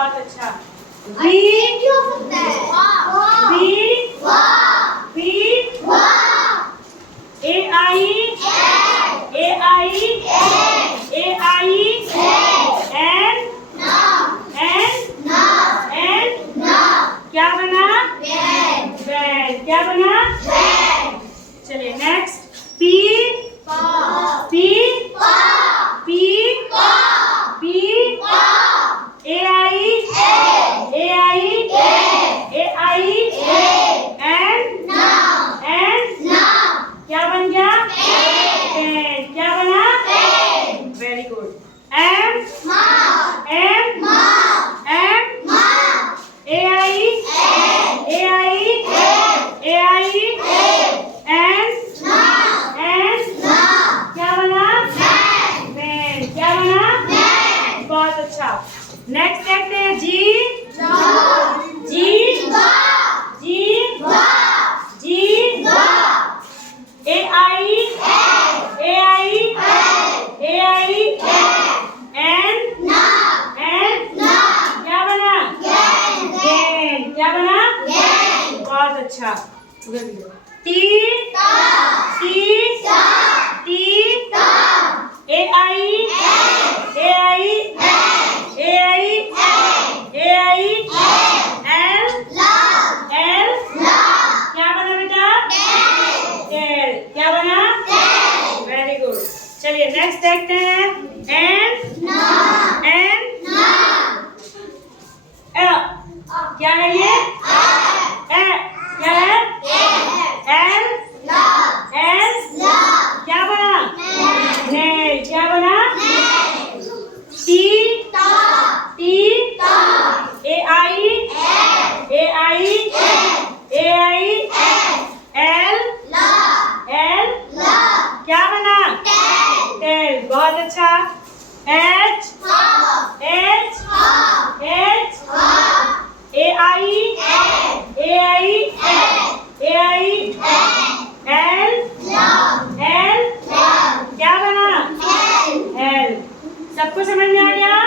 बहुत अच्छा। V A I N क्या बना? वैन। क्या बना? चलिए next. P A I N क्या बन गया? पेन। क्या बना? Very good. M A I N क्या बना? पेन। क्या बना? बहुत अच्छा। नेक्स्ट देखते हैं। जी ए आई एन क्या बना? गेन। क्या बना? बहुत अच्छा। टी ए आई एल क्या बना बेटा? टेल। क्या बना? Very good. चलिए नेक्स्ट देखते हैं। एन क्या है ये? क्या है? एल क्या बना? नेल। क्या बना? टी ए आई एल क्या बना? टेल। बहुत अच्छा। एच ए आई एल क्या बना? एल। सबको समझ में आ गया?